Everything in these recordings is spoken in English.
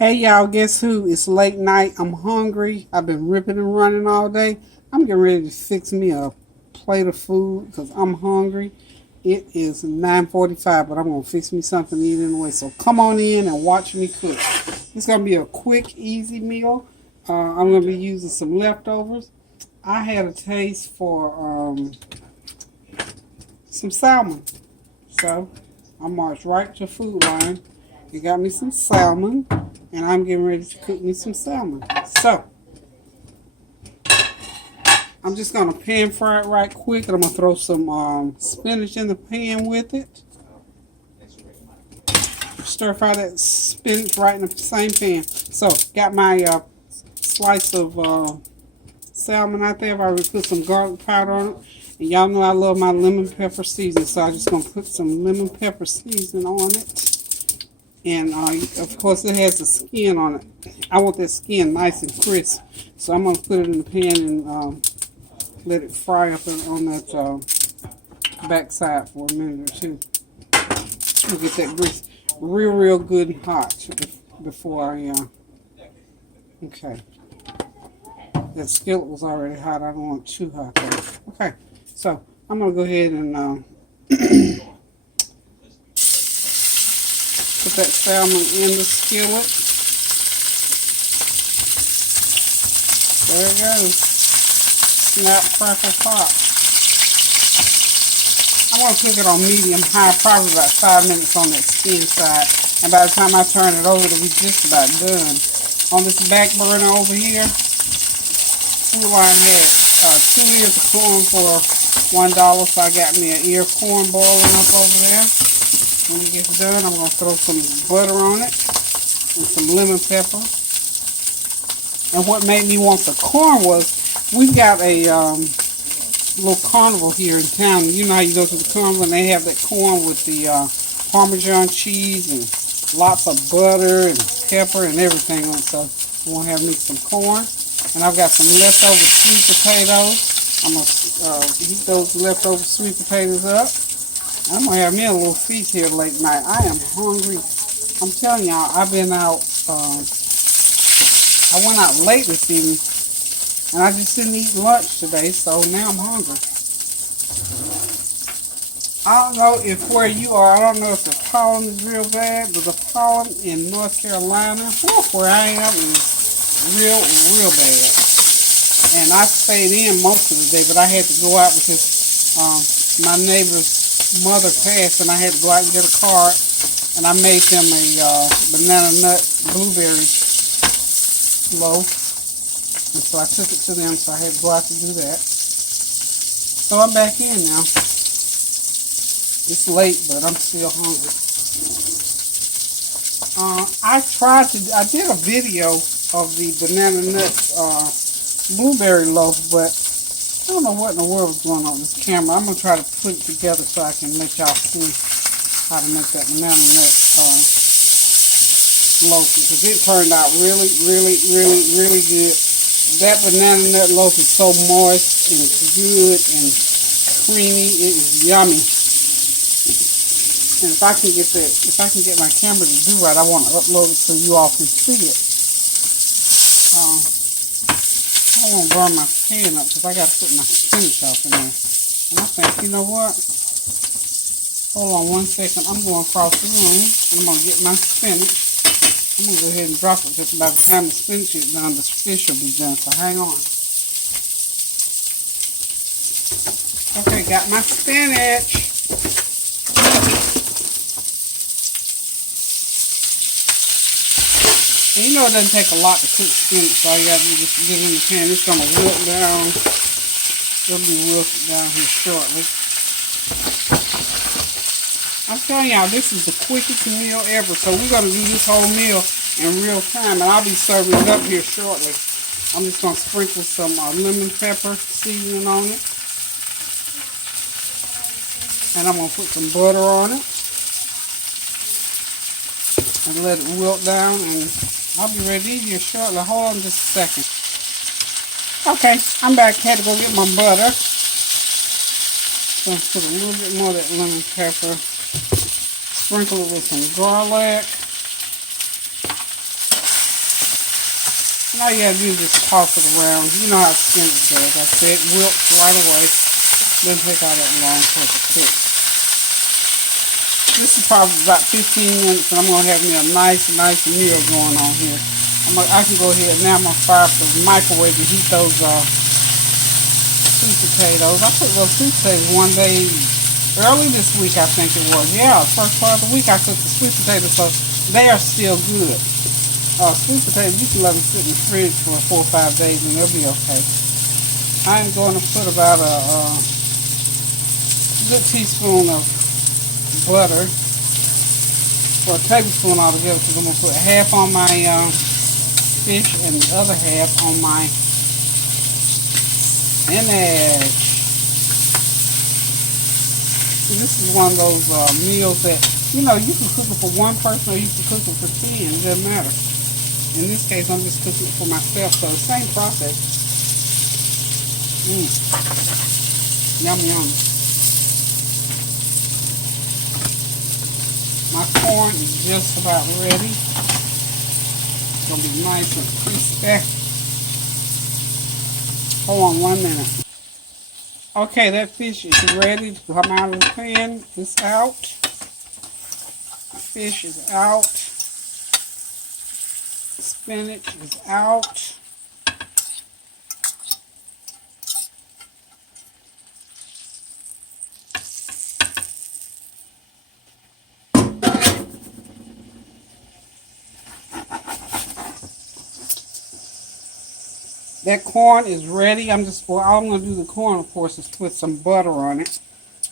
Hey y'all, guess who? It's late night. I'm hungry. I've been ripping and running all day. I'm getting ready to fix me a plate of food because I'm hungry. It is 9:45, but I'm going to fix me something to eat anyway. So come on in and watch me cook. It's going to be a quick, easy meal. I'm going to be using some leftovers. I had a taste for some salmon. So I marched right to Food Line. They got me some salmon. And I'm getting ready to cook me some salmon. So, I'm just going to pan fry it right quick. And I'm going to throw some spinach in the pan with it. Stir fry that spinach right in the same pan. So, got my slice of salmon out there. I've already put some garlic powder on it. And y'all know I love my lemon pepper seasoning. So, I'm just going to put some lemon pepper seasoning on it. And, of course, it has the skin on it. I want that skin nice and crisp. So I'm going to put it in the pan and let it fry up on that back side for a minute or two. We'll get that grease real good and hot before I, okay. That skillet was already hot. I don't want it too hot though. Okay, so I'm going to go ahead and put that salmon in the skillet. There it goes. Snap, crackle, pop. I'm going to cook it on medium high, probably about 5 minutes on that skin side. And by the time I turn it over, it'll be just about done. On this back burner over here, Food Line had 2 ears of corn for $1, so I got me an ear of corn boiling up over there. When it gets done, I'm going to throw some butter on it and some lemon pepper. And what made me want the corn was we've got a little carnival here in town. You know how you go to the carnival and they have that corn with the Parmesan cheese and lots of butter and pepper and everything on it. So I'm going to have me some corn. And I've got some leftover sweet potatoes. I'm going to heat those leftover sweet potatoes up. I'm going to have me a little feast here late night. I am hungry. I'm telling y'all, I've been out, I went out late this evening, and I just didn't eat lunch today, so now I'm hungry. I don't know if where you are, I don't know if the pollen is real bad, but the pollen in North Carolina, where I am, is real bad. And I stayed in most of the day, but I had to go out because my neighbor's mother passed and I had to go out and get a card, and I made them a banana nut blueberry loaf, and so I took it to them, so I had to go out to do that. So I'm back in now. It's late, but I'm still hungry. I did a video of the banana nut blueberry loaf, but I don't know what in the world is going on with this camera. I'm going to try to put it together so I can let y'all see how to make that banana nut loaf, because it turned out really good. That banana nut loaf is so moist and good and creamy. It is yummy. And if I can get my camera to do right, I want to upload it so you all can see it. I don't want to burn my pan up because I got to put my spinach off in there. And I think, you know what? Hold on 1 second. I'm going across the room and I'm going to get my spinach. I'm going to go ahead and drop it because by the time the spinach is done, the fish will be done. So hang on. Okay, got my spinach. And you know it doesn't take a lot to cook spinach, so all you gotta do is just get it in the pan. It's gonna wilt down. It'll be wilted down here shortly. I'm telling y'all, this is the quickest meal ever. So we're gonna do this whole meal in real time, and I'll be serving it up here shortly. I'm just gonna sprinkle some lemon pepper seasoning on it, and I'm gonna put some butter on it, and let it wilt down, and I'll be ready to eat here shortly. Hold on just a second. Okay, I'm back. Had to go get my butter. So I'm put a little bit more of that lemon pepper. Sprinkle it with some garlic. And all you gotta do is just toss it around. You know how spinach does. I said wilts right away. Doesn't take all that long for it to cook. This is probably about 15 minutes, and I'm gonna have me a nice meal going on here. I can go ahead now. I'm gonna fire up the microwave to heat those sweet potatoes. I put those sweet potatoes one day early this week, I think it was. Yeah, first part of the week I cooked the sweet potatoes, so they are still good. Sweet potatoes, you can let them sit in the fridge for 4 or 5 days and they'll be okay. I'm going to put about a good teaspoon of butter, or a tablespoon altogether, because I'm going to put half on my fish and the other half on my spinach. This is one of those meals that, you know, you can cook it for one person or you can cook it for 10. It doesn't matter. In this case, I'm just cooking it for myself, so the same process. Yum, yum. My corn is just about ready. It's going to be nice and crispy. Hold on 1 minute. Okay, that fish is ready to come out of the pan. It's out. Fish is out. Spinach is out. That corn is ready. All I'm going to do the corn, of course, is put some butter on it.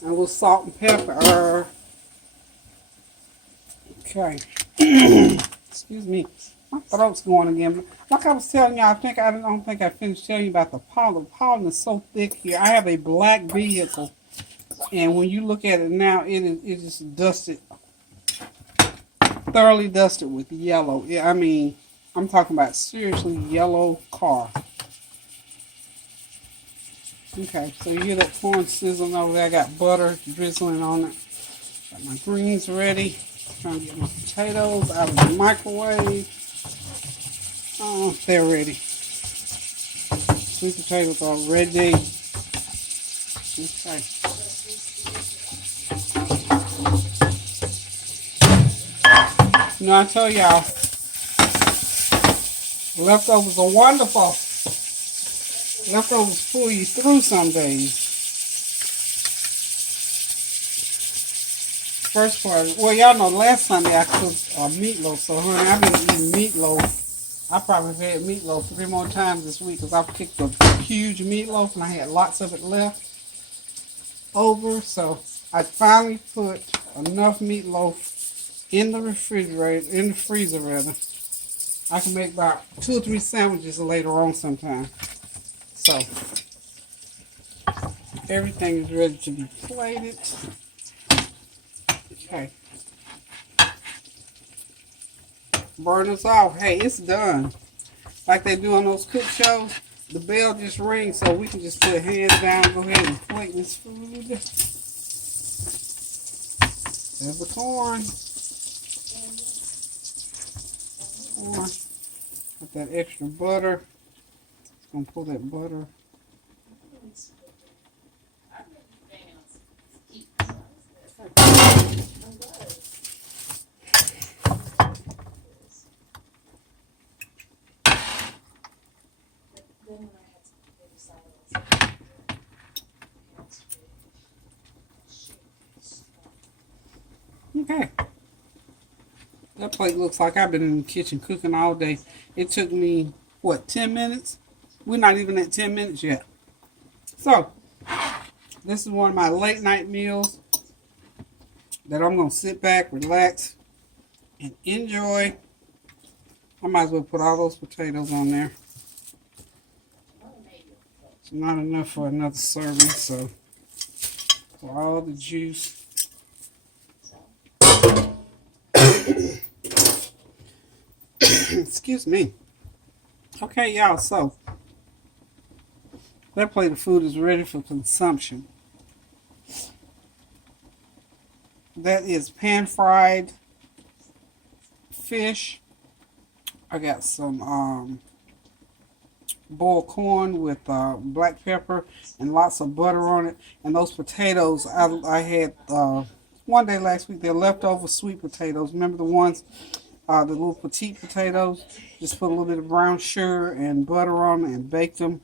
And a little salt and pepper. Okay. Excuse me. My throat's going again. Like I was telling y'all, I don't think I finished telling you about the pollen. The pollen is so thick here. I have a black vehicle, and when you look at it now, it is just dusted, thoroughly dusted with yellow. I mean, I'm talking about seriously yellow car. Okay, so you hear that corn sizzling over there. I got butter drizzling on it. Got my greens ready. Trying to get my potatoes out of the microwave. Oh, they're ready. Sweet potatoes are ready. Okay. You know, I tell y'all, leftovers are wonderful. Leftovers pull you through some days. First part, well, y'all know last Sunday I cooked meatloaf, so honey, I've been eating meatloaf. I probably have had meatloaf 3 more times this week because I've cooked a huge meatloaf and I had lots of it left over. So I finally put enough meatloaf in the refrigerator, in the freezer rather. I can make about 2 or 3 sandwiches later on sometime. So everything is ready to be plated. Okay. Burners off. Hey, it's done. Like they do on those cook shows, the bell just rings, so we can just put hands down and go ahead and plate this food. There's the corn. Got that extra butter. Just gonna pull that butter. Okay. That plate looks like I've been in the kitchen cooking all day. It took me, what, 10 minutes? We're not even at 10 minutes yet. So, this is one of my late night meals that I'm going to sit back, relax, and enjoy. I might as well put all those potatoes on there. It's not enough for another serving, so for all the juice. Excuse me. Okay, y'all, so that plate of food is ready for consumption. That is pan-fried fish. I got some boiled corn with black pepper and lots of butter on it. And those potatoes, I had one day last week, they're leftover sweet potatoes. Remember the ones, the little petite potatoes? Just put a little bit of brown sugar and butter on them and bake them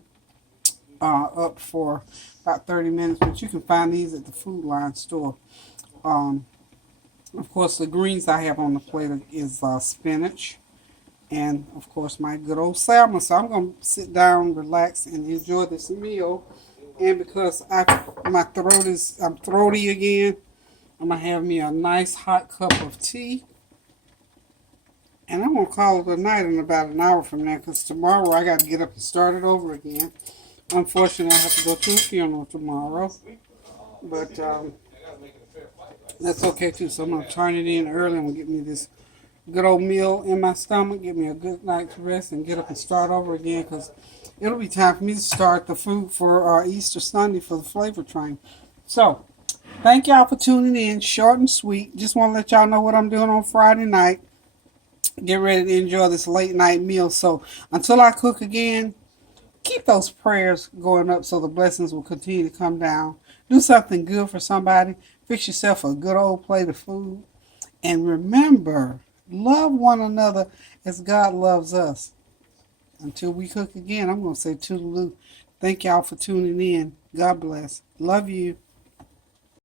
up for about 30 minutes. But you can find these at the Food Line store. Of course, the greens I have on the plate is spinach. And, of course, my good old salmon. So I'm going to sit down, relax, and enjoy this meal. And because I'm throaty again, I'm going to have me a nice hot cup of tea. And I'm going to call it a night in about an hour from now, because tomorrow I got to get up and start it over again. Unfortunately, I have to go to a funeral tomorrow. But that's okay, too. So I'm going to turn it in early. I'm going to get me this good old meal in my stomach, give me a good night's rest, and get up and start over again, because it'll be time for me to start the food for Easter Sunday for the Flavor Train. So, thank y'all for tuning in. Short and sweet. Just want to let y'all know what I'm doing on Friday night. Get ready to enjoy this late night meal. So, until I cook again, keep those prayers going up so the blessings will continue to come down. Do something good for somebody. Fix yourself a good old plate of food. And remember, love one another as God loves us. Until we cook again, I'm going to say toodaloo. Thank y'all for tuning in. God bless. Love you.